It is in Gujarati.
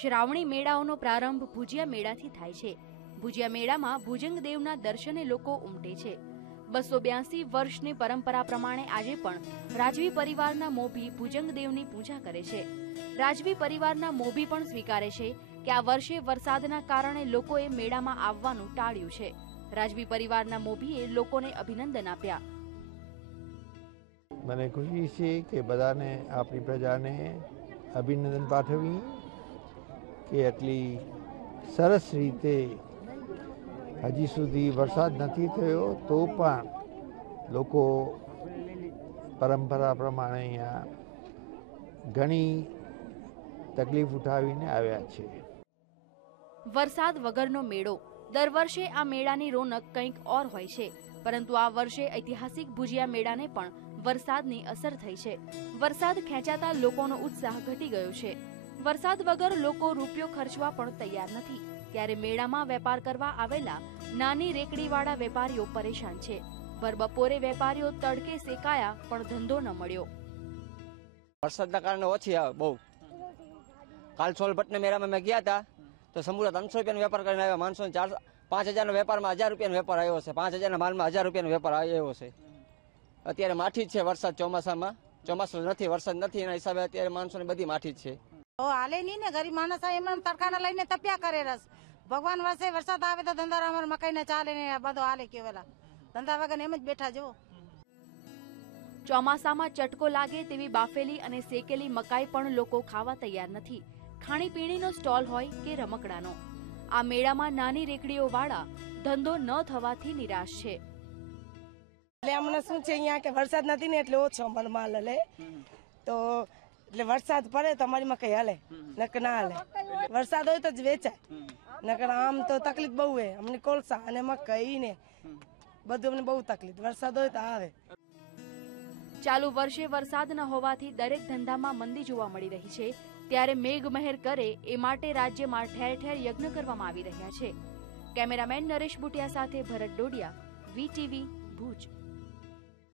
શ્રાવણી મેળાઓનો પ્રારંભ ભુજિયા મેળાથી થાય છે. ભુજિયા મેળામાં ભુજંગ દેવના દર્શને લોકો ઉમટે છે. બસો બ્યાસી વર્ષની પરંપરા પ્રમાણે આજે પણ રાજવી પરિવારના મોભી ભુજંગ દેવની પૂજા કરે છે. રાજવી પરિવારના મોભી પણ સ્વીકારે છે કે આ વર્ષે વરસાદના કારણે લોકોએ મેળામાં આવવાનું ટાળ્યું છે. રાજવી પરિવારના મોભીએ લોકોને અભિનંદન આપ્યા. મને ખુશી છે કે બધાને આપણી પ્રજાને અભિનંદન પાઠવી. કે આટલી સરસ રીતે હજી સુધી વરસાદ નથી થયો, તો પણ લોકો પરંપરા પ્રમાણે અહીંયા ઘણી તકલીફ ઉઠાવીને આવ્યા છે. વરસાદ વગરનો મેળો. દર વર્ષે આ મેળાની રોનક કંઈક ઓર હોય છે. પરંતુ આ વર્ષે ઐતિહાસિક ભુજિયા મેળાને પણ વરસાદની અસર થઈ છે. વરસાદ ખેંચાતા લોકોનો ઉત્સાહ ઘટી ગયો છે. વરસાદ વગર લોકો રૂપિયો ખર્ચવા પણ તૈયાર નથી. ત્યારે મેળામાં વેપાર કરવા આવેલા નાની રેકડીવાળા વેપારીઓ પરેશાન છે. ભરબપોરે વેપારીઓ તડકે શેકાયા, પણ ધંધો ન મળ્યો. વરસાદના કારણે ઓછી આવે, બહુ. કાલ સોલભટ્ટના મેળામાં મેં ગયા હતા, તો સમૂહ ત્રણસો રૂપિયાનો વેપાર કરીને આવ્યા. માણસો ચાર, પાંચ હજારના વેપારમાં હજાર રૂપિયાનો વેપાર આવ્યો છે. પાંચ હજારના માલમાં હજાર રૂપિયાનો વેપાર આવ્યો છે. અત્યારે માઠી જ છે વરસાદ ચોમાસામાં. ચોમાસું નથી, વરસાદ નથી, એના હિસાબે અત્યારે માણસોની બધી માઠી જ છે. હાલે નહીં ને ગરીબ માણસ આ એમને તરખાના લઈને તપ્યા કરે રસ. ભગવાન વરસે વરસાદ આવે તો ધંધા અમારે મકાઈ ને ચાલે ને બધો હાલે કેવેલા ધંધા વગર એમ જ બેઠા જો ચોમાસામાં ચટકો લાગે તેવી બાફેલી અને શેકેલી મકાઈ પણ લોકો ખાવા તૈયાર નથી. ખાણીપીણીનો સ્ટોલ હોય કે રમકડાનો. આ મેળામાં નાની રેકડીઓ વાળા ધંધો ન થવાથી નિરાશ છે. એટલે હમણાં શું છે અહીંયા કે વરસાદ નથી ને એટલે ઓછો માલ હલે તો એટલે વરસાદ પડે તો અમારી મકાઈ હાલે. નકર ના હાલે. વરસાદ હોય તો જ વેચાય. નકર આમ તો તકલીફ બહુ હે. અમને કોલસા અને મકાઈ ને. બધું અમને બહુ તકલીફ. વરસાદ હોય તો આવે. ચાલુ વર્ષે વરસાદ ન હોવાથી દરેક ધંધામાં મંદી જોવા મળી રહી છે. ત્યારે મેઘ મહેર કરે એ માટે રાજ્યમાં ઠેર ઠેર યજ્ઞ કરવામાં આવી રહ્યા છે. કેમેરામેન નરેશ બુટિયા સાથે ભરત ડોડિયા, વીટીવી ભુજ.